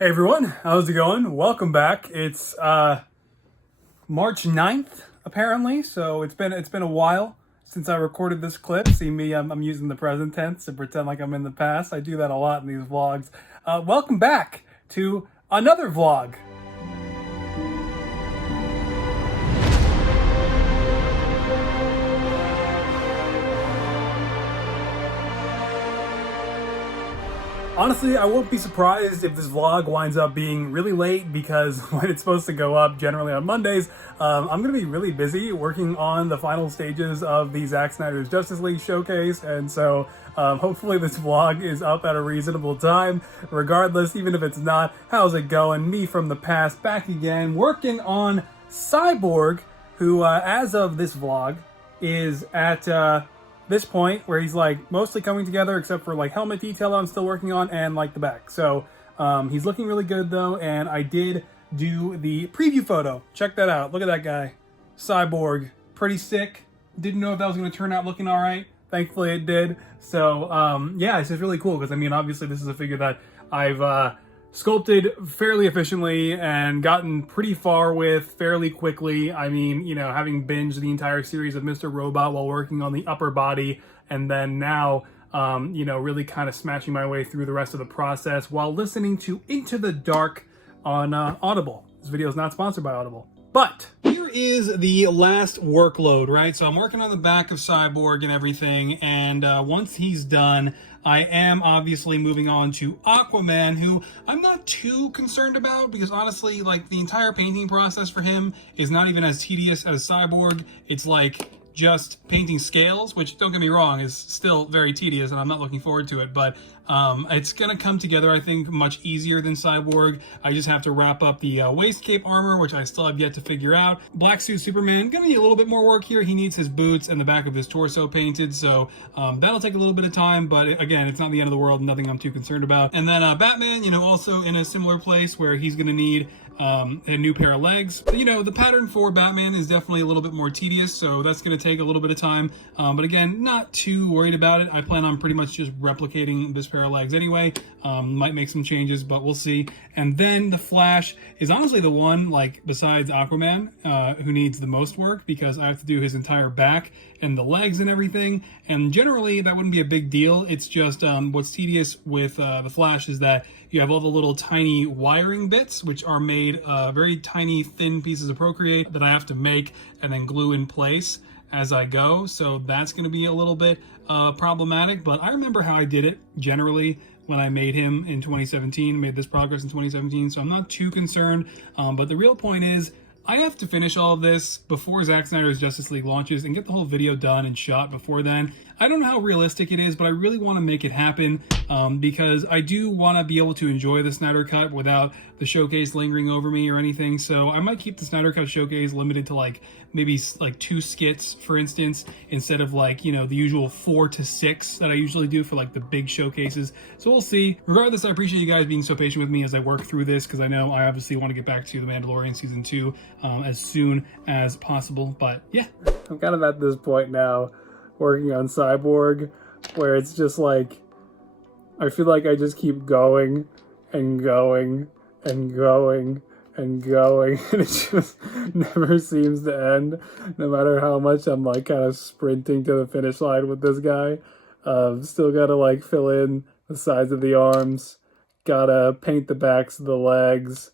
Hey everyone, how's it going? Welcome back. It's March 9th apparently, so it's been a while since I recorded this clip. See me, I'm using the present tense to pretend like I'm in the past. I do that a lot in these vlogs. Welcome back to another vlog. Honestly, I won't be surprised if this vlog winds up being really late because when it's supposed to go up, generally on Mondays, I'm going to be really busy working on the final stages of the Zack Snyder's Justice League showcase, and so hopefully this vlog is up at a reasonable time. Regardless, even if it's not, how's it going? Me from the past, back again, working on Cyborg, who, as of this vlog, is at this point where he's like mostly coming together except for like helmet detail that I'm still working on and like the back. So he's looking really good though, and I did do the preview photo. Check that out. Look at that guy. Cyborg. Pretty sick. Didn't know if that was going to turn out looking all right. Thankfully it did. So yeah, it's just really cool because I mean obviously this is a figure that I've sculpted fairly efficiently and gotten pretty far with fairly quickly. I mean, you know, having binged the entire series of Mr. Robot while working on the upper body, and then now, you know, really kind of smashing my way through the rest of the process while listening to Into the Dark on Audible. This video is not sponsored by Audible. But here is the last workload, right? So I'm working on the back of Cyborg and everything, and once he's done, I am obviously moving on to Aquaman, who I'm not too concerned about because honestly, like the entire painting process for him is not even as tedious as Cyborg. It's like just painting scales, which don't get me wrong, is still very tedious and I'm not looking forward to it, but it's gonna come together, I think, much easier than Cyborg. I just have to wrap up the waist cape armor, which I still have yet to figure out. Black suit Superman, gonna need a little bit more work here. He needs his boots and the back of his torso painted, so that'll take a little bit of time, but again, it's not the end of the world, nothing I'm too concerned about. And then Batman, you know, also in a similar place where he's gonna need a new pair of legs. You know, the pattern for Batman is definitely a little bit more tedious, so that's going to take a little bit of time. But again, not too worried about it. I plan on pretty much just replicating this pair of legs anyway. Might make some changes, but we'll see. And then the Flash is honestly the one, like, besides Aquaman, who needs the most work because I have to do his entire back and the legs and everything. And generally, that wouldn't be a big deal. It's just what's tedious with the Flash is that you have all the little tiny wiring bits, which are made very tiny, thin pieces of Procreate that I have to make and then glue in place as I go. So that's going to be a little bit problematic, but I remember how I did it generally when I made him in 2017, made this progress in 2017, so I'm not too concerned. But the real point is, I have to finish all of this before Zack Snyder's Justice League launches and get the whole video done and shot before then. I don't know how realistic it is, but I really want to make it happen because I do want to be able to enjoy the Snyder Cut without the showcase lingering over me or anything. So I might keep the Snyder Cut showcase limited to like maybe like 2 skits, for instance, instead of like, you know, the usual 4 to 6 that I usually do for like the big showcases. So we'll see. Regardless, I appreciate you guys being so patient with me as I work through this because I know I obviously want to get back to The Mandalorian Season 2 as soon as possible. But yeah, I'm kind of at this point now working on Cyborg where it's just like I feel like I just keep going and going and going and going and it just never seems to end, no matter how much I'm like kind of sprinting to the finish line with this guy. Still gotta like fill in the sides of the arms, gotta paint the backs of the legs,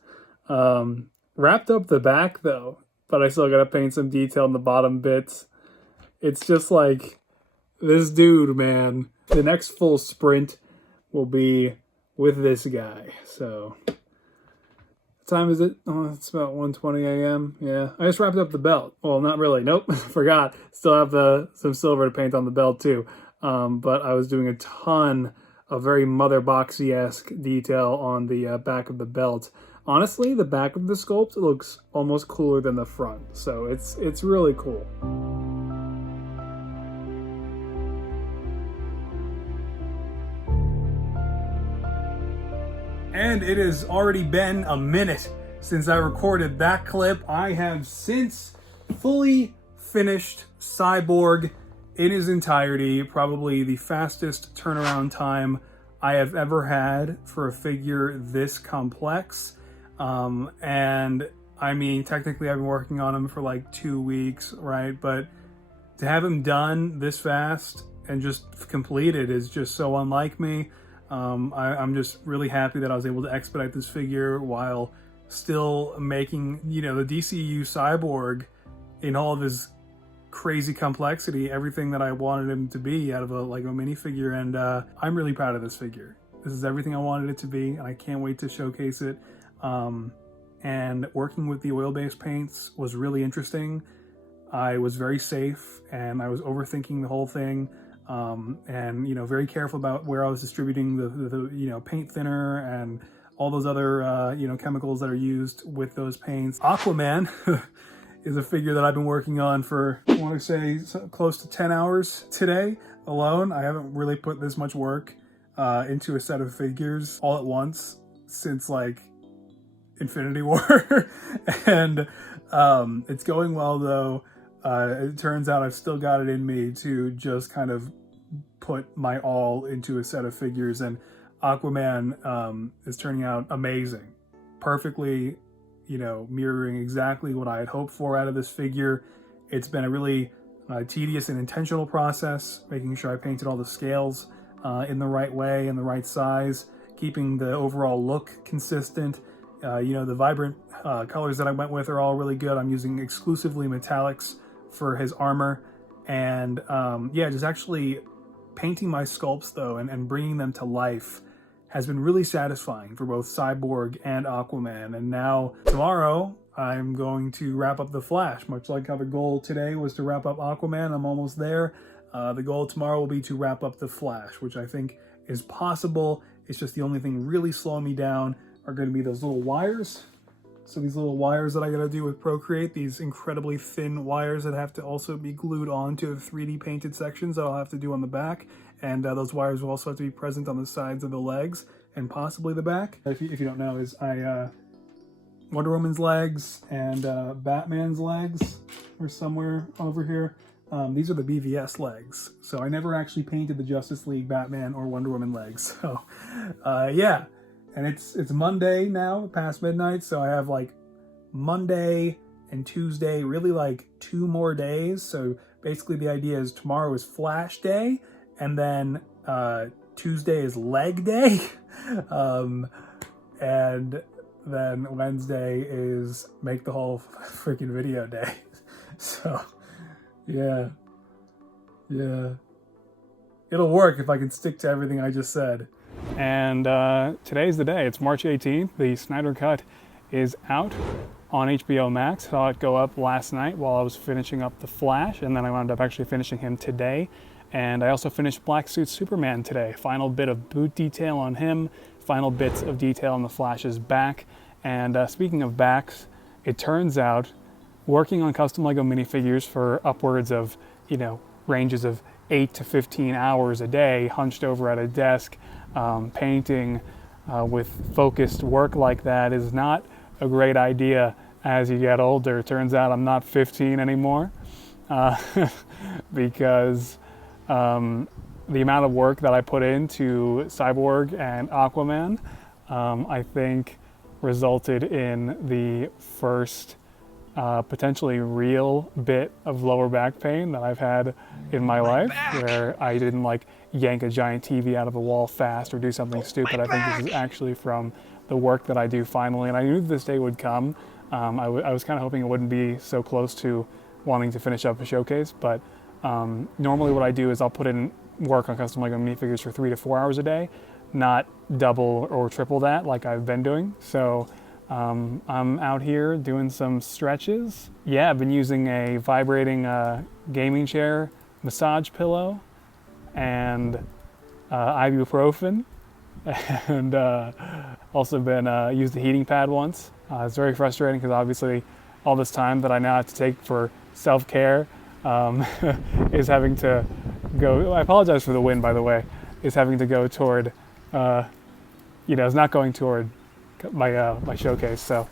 wrapped up the back though, but I still gotta paint some detail in the bottom bits. It's just like, this dude, man. The next full sprint will be with this guy. So, what time is it? Oh, it's about 1:20 a.m. Yeah, I just wrapped up the belt. Well, not really. Nope, forgot. Still have some silver to paint on the belt too. But I was doing a ton of very Mother Boxy-esque detail on the back of the belt. Honestly, the back of the sculpt looks almost cooler than the front. So it's really cool. And it has already been a minute since I recorded that clip. I have since fully finished Cyborg in his entirety, probably the fastest turnaround time I have ever had for a figure this complex. And I mean, technically I've been working on him for like 2 weeks, right? But to have him done this fast and just completed is just so unlike me. I'm just really happy that I was able to expedite this figure while still making, you know, the DCU Cyborg in all of his crazy complexity, everything that I wanted him to be out of a Lego minifigure. And I'm really proud of this figure. This is everything I wanted it to be, and I can't wait to showcase it. And working with the oil-based paints was really interesting. I was very safe, and I was overthinking the whole thing, and you know, very careful about where I was distributing the you know, paint thinner and all those other you know, chemicals that are used with those paints. Aquaman is a figure that I've been working on for, I want to say, close to 10 hours today alone. I haven't really put this much work into a set of figures all at once since like Infinity War. And it's going well though. It turns out I've still got it in me to just kind of put my all into a set of figures, and Aquaman is turning out amazing. Perfectly, you know, mirroring exactly what I had hoped for out of this figure. It's been a really tedious and intentional process, making sure I painted all the scales in the right way and the right size, keeping the overall look consistent. You know, the vibrant colors that I went with are all really good. I'm using exclusively metallics for his armor. And yeah, just actually painting my sculpts though and bringing them to life has been really satisfying for both Cyborg and Aquaman. And now tomorrow I'm going to wrap up the Flash, much like how the goal today was to wrap up Aquaman. I'm almost there. The goal tomorrow will be to wrap up the Flash, which I think is possible. It's just the only thing really slowing me down are going to be those little wires. So these little wires that I got to do with Procreate, these incredibly thin wires that have to also be glued onto the 3D painted sections that I'll have to do on the back. And those wires will also have to be present on the sides of the legs and possibly the back. If you don't know, is Wonder Woman's legs and Batman's legs are somewhere over here. These are the BVS legs. So I never actually painted the Justice League, Batman, or Wonder Woman legs. So yeah. And it's Monday now, past midnight, so I have like Monday and Tuesday, really like 2 more days. So basically the idea is tomorrow is Flash Day, and then Tuesday is Leg Day, and then Wednesday is Make the Whole freaking Video Day. So yeah, it'll work if I can stick to everything I just said. And today's the day. It's March 18th. The Snyder Cut is out on HBO Max. Saw it go up last night while I was finishing up The Flash, and then I wound up actually finishing him today. And I also finished Black Suit Superman today. Final bit of boot detail on him, final bits of detail on the Flash's back. And speaking of backs, it turns out working on custom Lego minifigures for upwards of, you know, ranges of 8 to 15 hours a day, hunched over at a desk, painting with focused work like that is not a great idea as you get older. It turns out I'm not 15 anymore because the amount of work that I put into Cyborg and Aquaman, I think resulted in the first potentially real bit of lower back pain that I've had in my life, where I didn't like yank a giant TV out of a wall fast or do something stupid. I think this is actually from the work that I do finally, and I knew this day would come. I was kind of hoping it wouldn't be so close to wanting to finish up a showcase, but normally what I do is I'll put in work on custom Lego minifigures for 3 to 4 hours a day, not double or triple that like I've been doing. So I'm out here doing some stretches. Yeah, I've been using a vibrating gaming chair, massage pillow, and ibuprofen, and also been used the heating pad once. It's very frustrating because obviously all this time that I now have to take for self-care is having to go, I apologize for the wind by the way, is having to go toward, you know, it's not going toward my showcase. So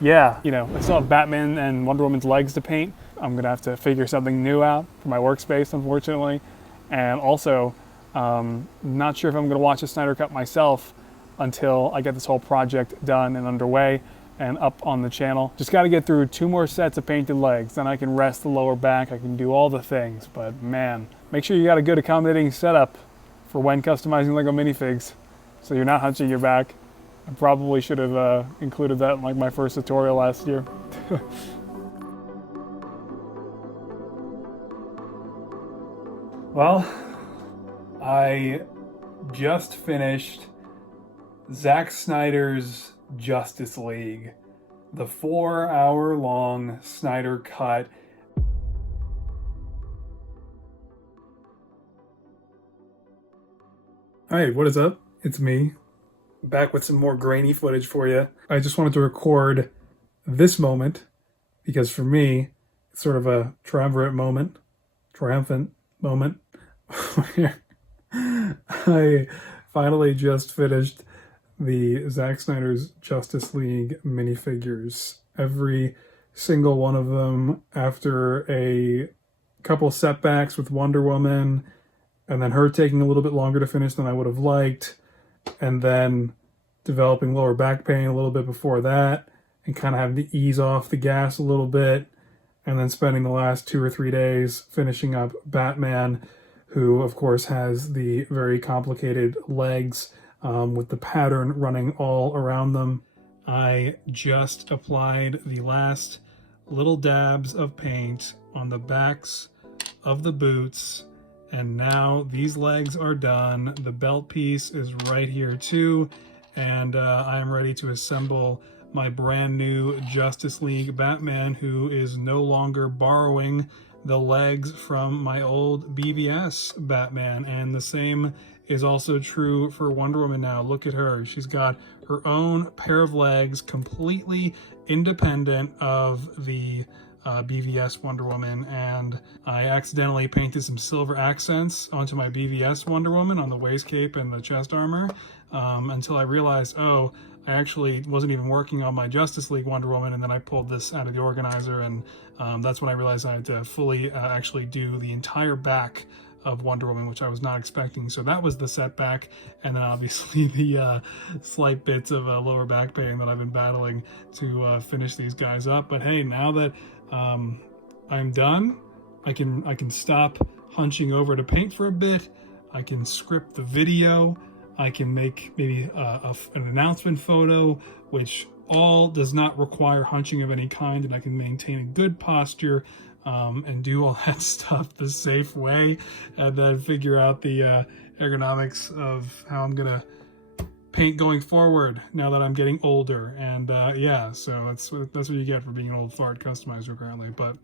yeah, you know, I still have Batman and Wonder Woman's legs to paint. I'm gonna have to figure something new out for my workspace, unfortunately. And also Not sure if I'm going to watch a Snyder Cut myself until I get this whole project done and underway and up on the channel. Just got to get through 2 more sets of painted legs, then I can rest the lower back, I can do all the things. But man, make sure you got a good accommodating setup for when customizing Lego minifigs, so you're not hunching your back. I probably should have included that in like my first tutorial last year. Well, I just finished Zack Snyder's Justice League, the 4-hour-long Snyder Cut. Hi, what is up? It's me, back with some more grainy footage for you. I just wanted to record this moment because for me, it's sort of a triumphant moment where I finally just finished the Zack Snyder's Justice League minifigures. Every single one of them, after a couple setbacks with Wonder Woman, and then her taking a little bit longer to finish than I would have liked, and then developing lower back pain a little bit before that, and kind of having to ease off the gas a little bit, and then spending the last 2 or 3 days finishing up Batman, who of course has the very complicated legs with the pattern running all around them. I just applied the last little dabs of paint on the backs of the boots, and now these legs are done. The belt piece is right here too, and I am ready to assemble my brand new Justice League Batman, who is no longer borrowing the legs from my old BVS Batman. And the same is also true for Wonder Woman now. Look at her. She's got her own pair of legs, completely independent of the BVS Wonder Woman, and I accidentally painted some silver accents onto my BVS Wonder Woman on the waist cape and the chest armor until I realized, oh, I actually wasn't even working on my Justice League Wonder Woman, and then I pulled this out of the organizer, and that's when I realized I had to fully actually do the entire back of Wonder Woman, which I was not expecting. So that was the setback, and then obviously the slight bits of lower back pain that I've been battling to finish these guys up. But hey, now that I'm done, I can stop hunching over to paint for a bit. I can script the video. I can make maybe an announcement photo, which all does not require hunching of any kind, and I can maintain a good posture and do all that stuff the safe way, and then figure out the ergonomics of how I'm gonna paint going forward now that I'm getting older. And yeah, so that's what you get for being an old fart customizer apparently. But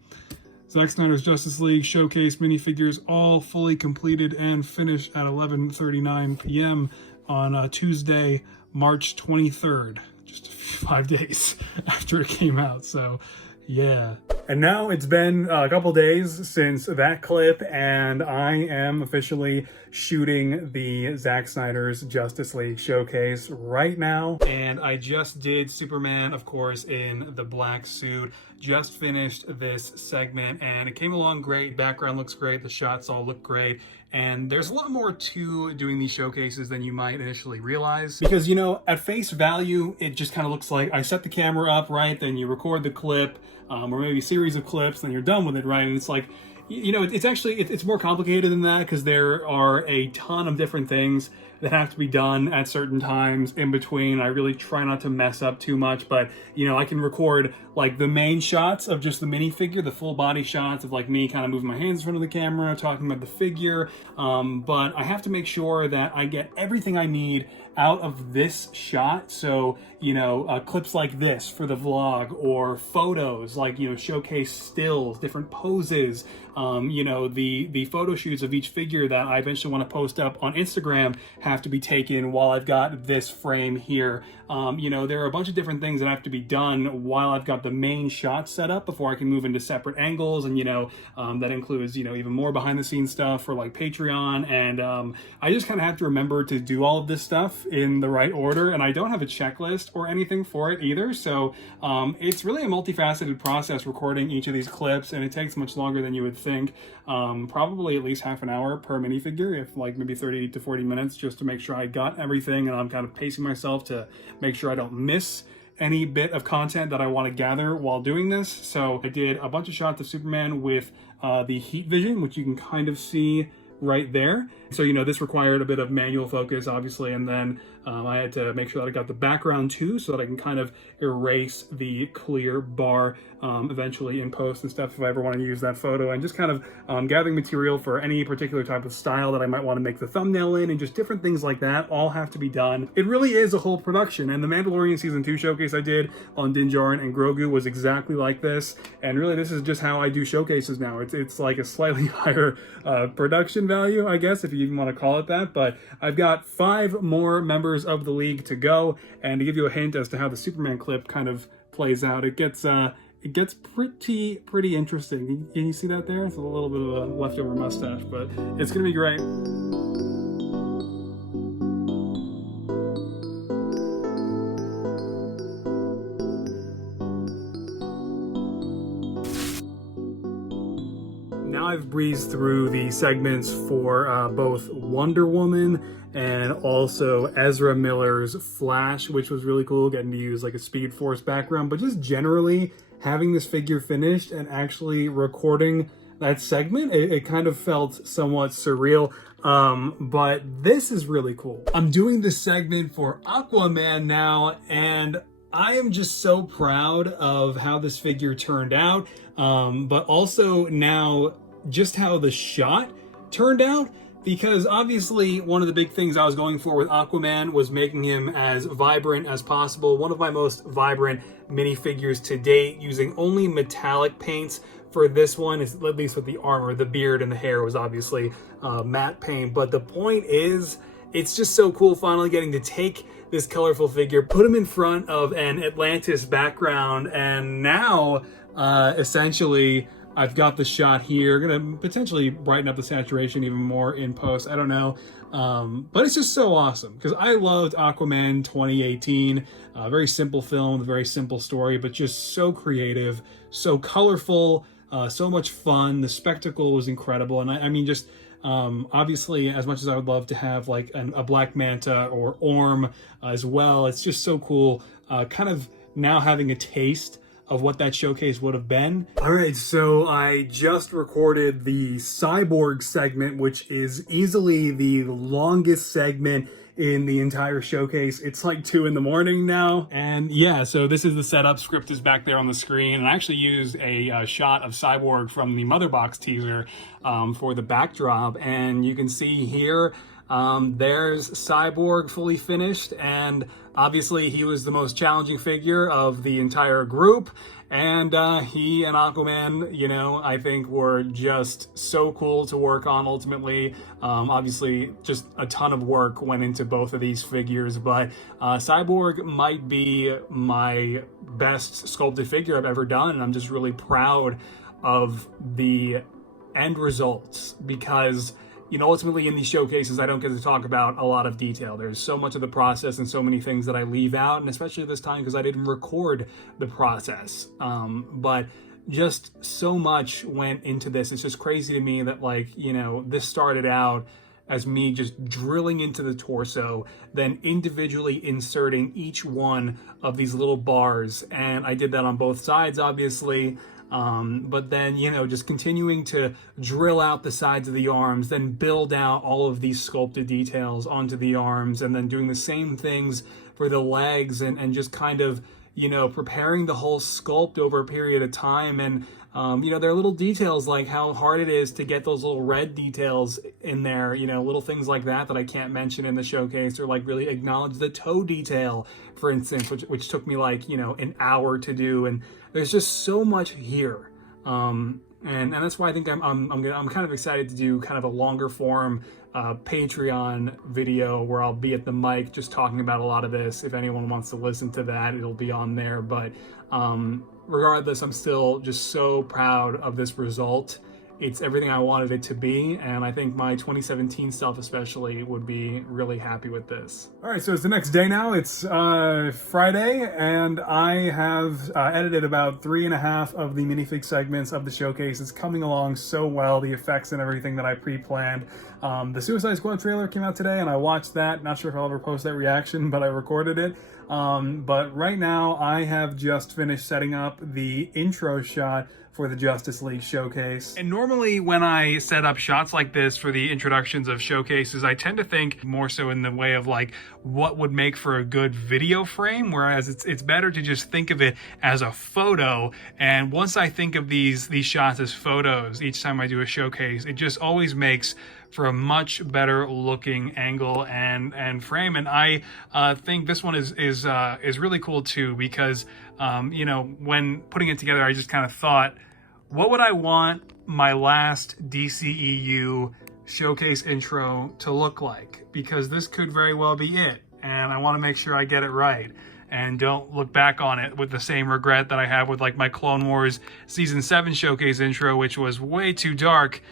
Zack Snyder's Justice League Showcase minifigures all fully completed and finished at 11:39 p.m. on Tuesday, March 23rd, just 5 days after it came out. So yeah. And now it's been a couple days since that clip, and I am officially shooting the Zack Snyder's Justice League Showcase right now. And I just did Superman, of course, in the black suit. Just finished this segment, and it came along great. Background looks great. The shots all look great. And there's a lot more to doing these showcases than you might initially realize. Because, you know, at face value, it just kind of looks like I set the camera up, right? Then you record the clip, or maybe a series of clips, then you're done with it, right? And it's like, you know, it's actually, it's more complicated than that, because there are a ton of different things that have to be done at certain times in between. I really try not to mess up too much, but, you know, I can record like the main shots of just the minifigure, the full body shots of like me kind of moving my hands in front of the camera, talking about the figure. But I have to make sure that I get everything I need out of this shot. So, you know, clips like this for the vlog, or photos like, you know, showcase stills, different poses, you know, the photo shoots of each figure that I eventually want to post up on Instagram have to be taken while I've got this frame here. You know, there are a bunch of different things that have to be done while I've got the main shot set up before I can move into separate angles. And, you know, that includes, you know, even more behind the scenes stuff for like Patreon. And I just kind of have to remember to do all of this stuff in the right order. And I don't have a checklist or anything for it either. So it's really a multifaceted process recording each of these clips, and it takes much longer than you would think. think. Probably at least half an hour per minifigure, if like maybe 30 to 40 minutes, just to make sure I got everything, and I'm kind of pacing myself to make sure I don't miss any bit of content that I want to gather while doing this. So I did a bunch of shots of Superman with the heat vision, which you can kind of see right there. So, you know, this required a bit of manual focus, obviously, and then I had to make sure that I got the background too, so that I can kind of erase the clear bar eventually in post and stuff if I ever want to use that photo, and just kind of gathering material for any particular type of style that I might want to make the thumbnail in, and just different things like that all have to be done. It really is a whole production, and the Mandalorian Season 2 showcase I did on Din Djarin and Grogu was exactly like this, and really this is just how I do showcases now. It's like a slightly higher production value, I guess, if you even want to call it that, but I've got 5 more members of the league to go, and to give you a hint as to how the Superman clip kind of plays out, it gets pretty interesting. Can you see that there? It's a little bit of a leftover mustache, but it's gonna be great. Now I've breezed through the segments for both Wonder Woman and also Ezra Miller's Flash, which was really cool, getting to use like a Speed Force background, but just generally having this figure finished and actually recording that segment, it kind of felt somewhat surreal. But this is really cool. I'm doing this segment for Aquaman now, and I am just so proud of how this figure turned out, but also now just how the shot turned out, because obviously one of the big things I was going for with Aquaman was making him as vibrant as possible. One of my most vibrant minifigures to date, using only metallic paints. For this one, is at least with the armor, the beard and the hair was obviously matte paint, but the point is, it's just so cool finally getting to take this colorful figure, put him in front of an Atlantis background, and now essentially I've got the shot here. Gonna potentially brighten up the saturation even more in post, I don't know. But it's just so awesome, because I loved Aquaman 2018. Very simple film, very simple story, but just so creative, so colorful, so much fun. The spectacle was incredible, and I mean, just obviously, as much as I would love to have like a Black Manta or Orm as well, it's just so cool kind of now having a taste of what that showcase would have been. All right, so I just recorded the Cyborg segment, which is easily the longest segment in the entire showcase. It's like 2 in the morning now. And yeah, so this is the setup. Script is back there on the screen. And I actually used a shot of Cyborg from the Mother Box teaser for the backdrop. And you can see here, there's Cyborg fully finished, and obviously he was the most challenging figure of the entire group, and he and Aquaman, you know, I think were just so cool to work on ultimately. Obviously just a ton of work went into both of these figures, but Cyborg might be my best sculpted figure I've ever done, and I'm just really proud of the end results, because you know, ultimately in these showcases, I don't get to talk about a lot of detail. There's so much of the process and so many things that I leave out, and especially this time because I didn't record the process. But just so much went into this. It's just crazy to me that, like, you know, this started out as me just drilling into the torso, then individually inserting each one of these little bars. And I did that on both sides, obviously. But then, you know, just continuing to drill out the sides of the arms, then build out all of these sculpted details onto the arms, and then doing the same things for the legs, and just kind of, you know, preparing the whole sculpt over a period of time. And, you know, there are little details like how hard it is to get those little red details in there, you know, little things like that I can't mention in the showcase, or like really acknowledge the toe detail, for instance, which took me like, you know, an hour to do. And there's just so much here. And that's why I think I'm kind of excited to do kind of a longer form Patreon video where I'll be at the mic just talking about a lot of this. If anyone wants to listen to that, it'll be on there. But regardless, I'm still just so proud of this result. it's everything I wanted it to be, and I think my 2017 self especially would be really happy with this. All right, so it's the next day now. It's Friday, and I have edited about 3.5 of the minifig segments of the showcase. It's coming along so well, the effects and everything that I pre-planned. The Suicide Squad trailer came out today, and I watched that. Not sure if I'll ever post that reaction, but I recorded it. But right now, I have just finished setting up the intro shot for the Justice League showcase. And normally when I set up shots like this for the introductions of showcases, I tend to think more so in the way of like what would make for a good video frame, whereas it's better to just think of it as a photo. And once I think of these shots as photos each time I do a showcase, it just always makes for a much better looking angle and frame. And I think this one is really cool too, because you know, when putting it together, I just kind of thought, what would I want my last DCEU showcase intro to look like? Because this could very well be it, and I want to make sure I get it right and don't look back on it with the same regret that I have with like my Clone Wars Season 7 showcase intro, which was way too dark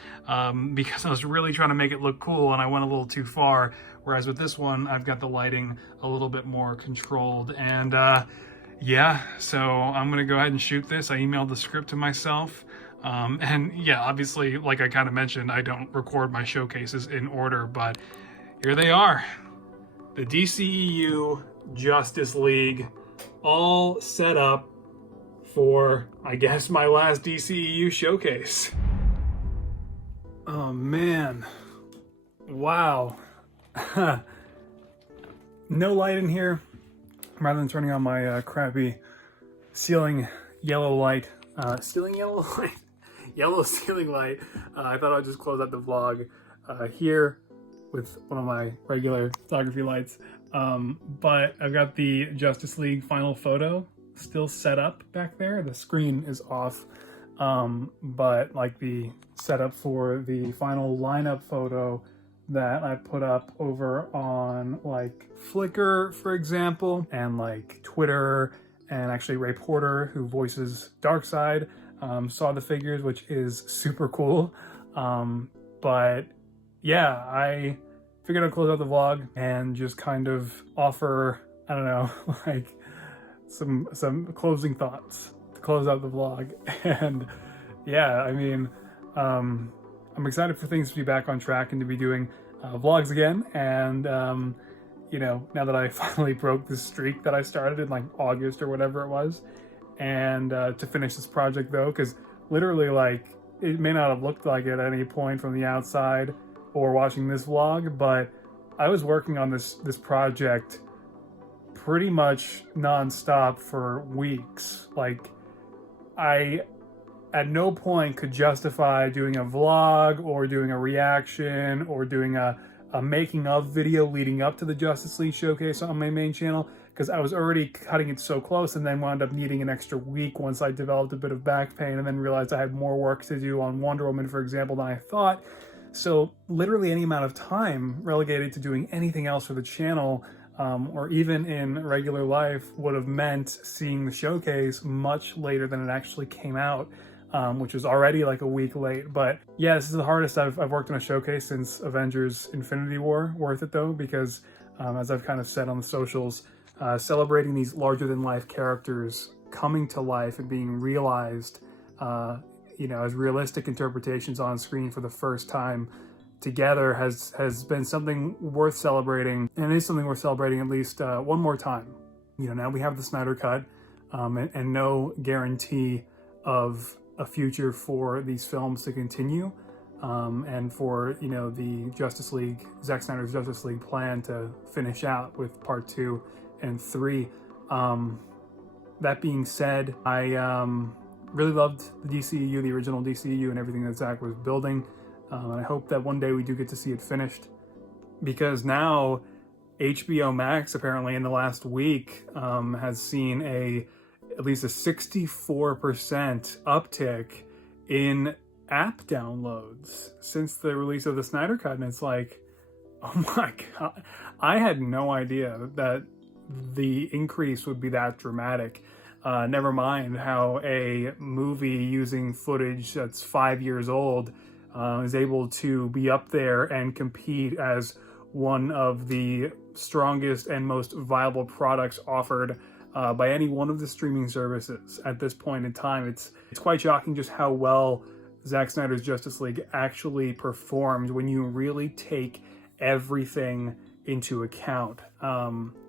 because I was really trying to make it look cool and I went a little too far. Whereas with this one, I've got the lighting a little bit more controlled. And yeah, so I'm gonna go ahead and shoot this. I emailed the script to myself. And yeah, obviously, like I kind of mentioned, I don't record my showcases in order, but here they are. The DCEU Justice League, all set up for, I guess, my last DCEU showcase. Oh man, wow. No light in here. Rather than turning on my crappy ceiling yellow light, yellow ceiling light, I thought I'd just close out the vlog here with one of my regular photography lights. But I've got the Justice League final photo still set up back there. The screen is off, but like the setup for the final lineup photo that I put up over on like Flickr, for example, and like Twitter, and actually Ray Porter, who voices Darkseid, saw the figures, which is super cool. But yeah, I figured I'd close out the vlog and just kind of offer, I don't know, like some closing thoughts to close out the vlog. And yeah, I mean, I'm excited for things to be back on track and to be doing vlogs again. And you know, now that I finally broke this streak that I started in like August or whatever it was, and to finish this project though, because literally like it may not have looked like it at any point from the outside or watching this vlog, but I was working on this project pretty much non-stop for weeks. Like I at no point could justify doing a vlog or doing a reaction or doing a making of video leading up to the Justice League showcase on my main channel, because I was already cutting it so close, and then wound up needing an extra week once I developed a bit of back pain, and then realized I had more work to do on Wonder Woman, for example, than I thought. So literally any amount of time relegated to doing anything else for the channel, or even in regular life, would have meant seeing the showcase much later than it actually came out, which was already like a week late. But yeah, this is the hardest I've worked on a showcase since Avengers Infinity War. Worth it though, because as I've kind of said on the socials, celebrating these larger than life characters coming to life and being realized, you know, as realistic interpretations on screen for the first time together has been something worth celebrating, and it is something worth celebrating at least one more time. You know, now we have the Snyder Cut, and no guarantee of a future for these films to continue, and for, you know, the Justice League, Zack Snyder's Justice League plan to finish out with part 2 and 3. That being said, I really loved the DCEU, the original DCEU, and everything that Zack was building. And I hope that one day we do get to see it finished, because now HBO Max, apparently in the last week, has seen at least a 64% uptick in app downloads since the release of the Snyder Cut. And it's like, oh my God, I had no idea that the increase would be that dramatic. Never mind how a movie using footage that's 5 years old is able to be up there and compete as one of the strongest and most viable products offered by any one of the streaming services at this point in time. It's quite shocking just how well Zack Snyder's Justice League actually performed when you really take everything into account.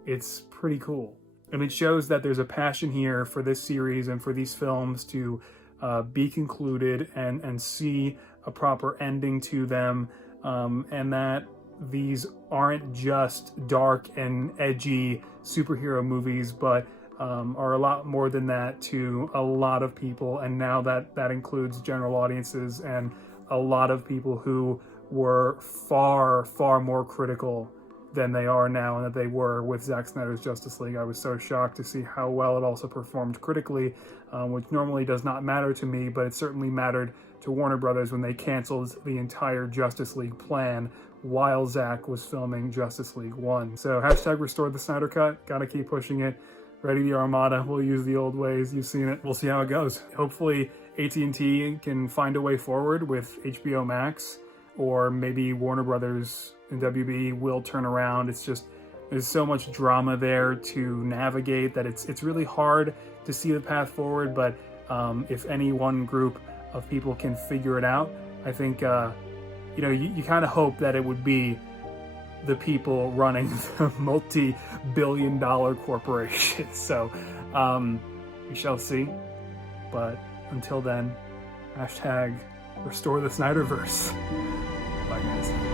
It's pretty cool. And it shows that there's a passion here for this series and for these films to be concluded and see a proper ending to them, and that these aren't just dark and edgy superhero movies, but are a lot more than that to a lot of people. And now that includes general audiences and a lot of people who were far, far more critical than they are now and that they were with Zack Snyder's Justice League. I was so shocked to see how well it also performed critically, which normally does not matter to me, but it certainly mattered to Warner Brothers when they canceled the entire Justice League plan while Zack was filming Justice League 1. So hashtag restore the Snyder Cut. Gotta keep pushing it. Ready the Armada. We'll use the old ways. You've seen it. We'll see how it goes. Hopefully AT&T can find a way forward with HBO Max, or maybe Warner Brothers and WB will turn around. It's just, there's so much drama there to navigate that it's really hard to see the path forward. But if any one group of people can figure it out, I think you kind of hope that it would be the people running the multi-billion-dollar corporation. So we shall see. But until then, hashtag restore the Snyderverse. Bye guys.